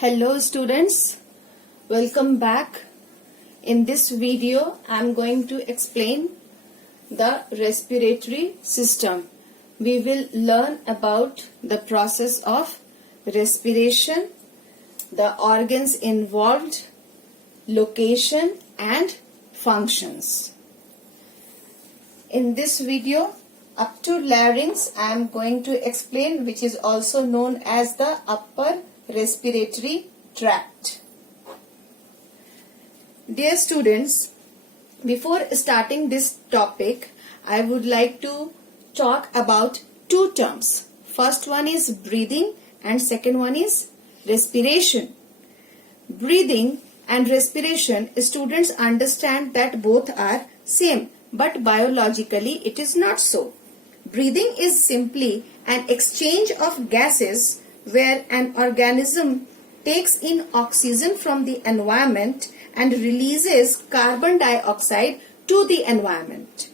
Hello students, welcome back. In this video I am going to explain the respiratory system. We will learn about the process of respiration, the organs involved, location and functions. In this video up to larynx I am going to explain, which is also known as the upper respiratory tract. Dear students, before starting this topic, I would like to talk about two terms. First one is breathing and second one is respiration. Breathing and respiration, students understand that both are same, but biologically it is not so. Breathing is simply an exchange of gases where an organism takes in oxygen from the environment and releases carbon dioxide to the environment.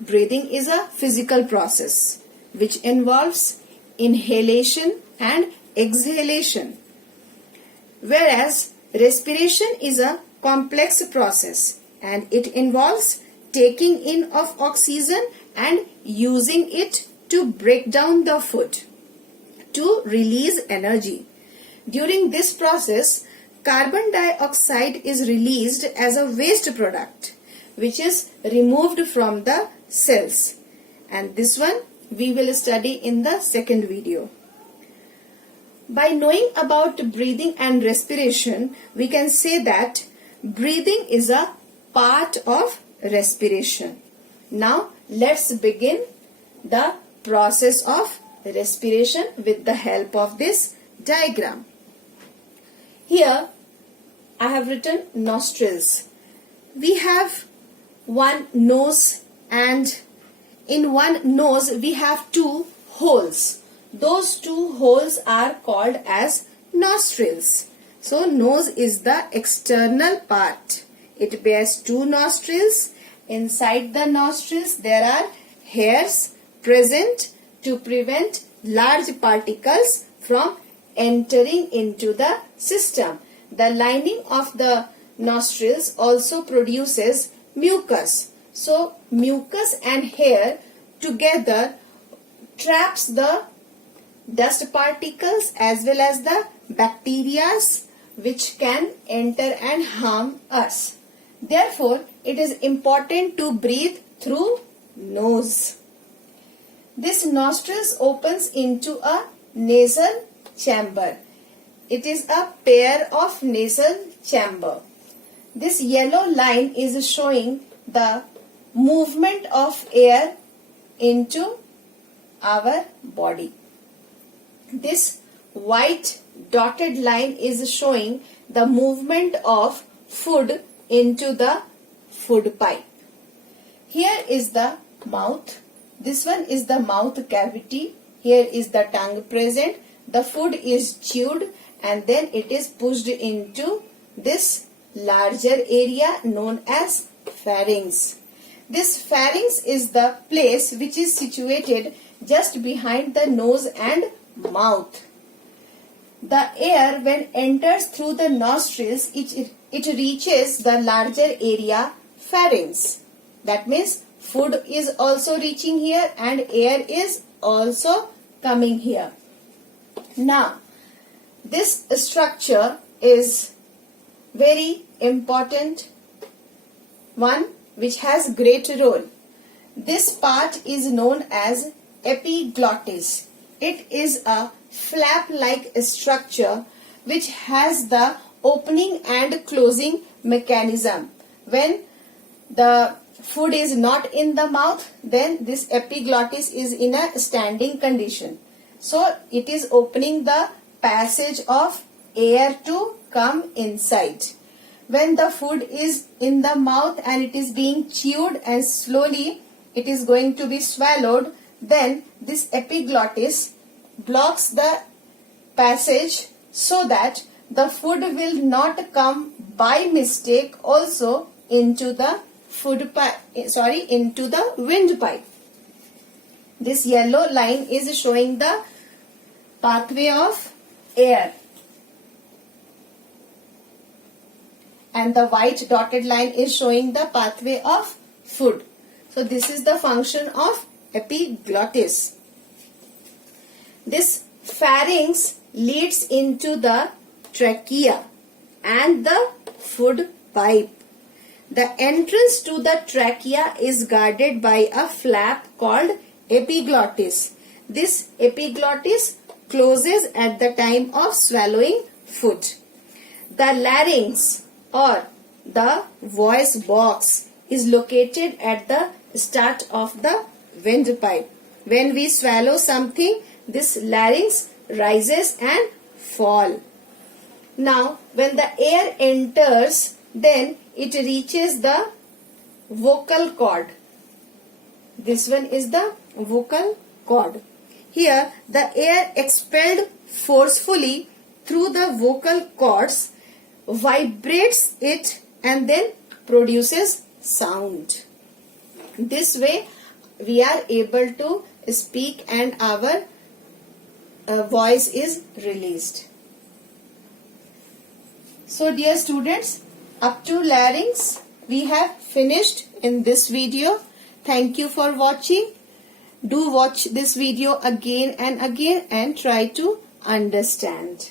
Breathing is a physical process which involves inhalation and exhalation, whereas respiration is a complex process and it involves taking in of oxygen and using it to break down the food to release energy. During this process, carbon dioxide is released as a waste product which is removed from the cells, and this one we will study in the second video. By knowing about breathing and respiration, we can say that breathing is a part of respiration. Now let's begin the process of respiration with the help of this diagram. Here I have written nostrils. We have one nose, and in one nose we have two holes. Those two holes are called as nostrils. So nose is the external part. It bears two nostrils. Inside the nostrils there are hairs present to prevent large particles from entering into the system. The lining of the nostrils also produces mucus. So mucus and hair together traps the dust particles as well as the bacteria which can enter and harm us. Therefore, it is important to breathe through nose. This nostrils opens into a nasal chamber. It is a pair of nasal chamber. This yellow line is showing the movement of air into our body. This white dotted line is showing the movement of food into the food pipe. Here is the mouth. This one is the mouth cavity. Here is the tongue present. The food is chewed and then it is pushed into this larger area known as pharynx. This pharynx is the place which is situated just behind the nose and mouth. The air when enters through the nostrils, it reaches the larger area pharynx. That means food is also reaching here and air is also coming here. Now, this structure is very important one which has great role. This part is known as epiglottis. It is a flap-like structure which has the opening and closing mechanism. When the food is not in the mouth, then this epiglottis is in a standing condition. So it is opening the passage of air to come inside. When the food is in the mouth and it is being chewed and slowly it is going to be swallowed, then this epiglottis blocks the passage so that the food will not come by mistake also into the into the windpipe. This yellow line is showing the pathway of air. and the white dotted line is showing the pathway of food. So this is the function of epiglottis. This pharynx leads into the trachea and the food pipe. The entrance to the trachea is guarded by a flap called epiglottis. This epiglottis closes at the time of swallowing food. The larynx or the voice box is located at the start of the windpipe. When we swallow something, this larynx rises and falls. Now, when the air enters, then it reaches the vocal cord. This one is the vocal cord. Here, the air expelled forcefully through the vocal cords vibrates it and then produces sound. This way, we are able to speak and our voice is released. So dear students, up to larynx we have finished in this video. Thank you for watching. Do watch this video again and again and try to understand.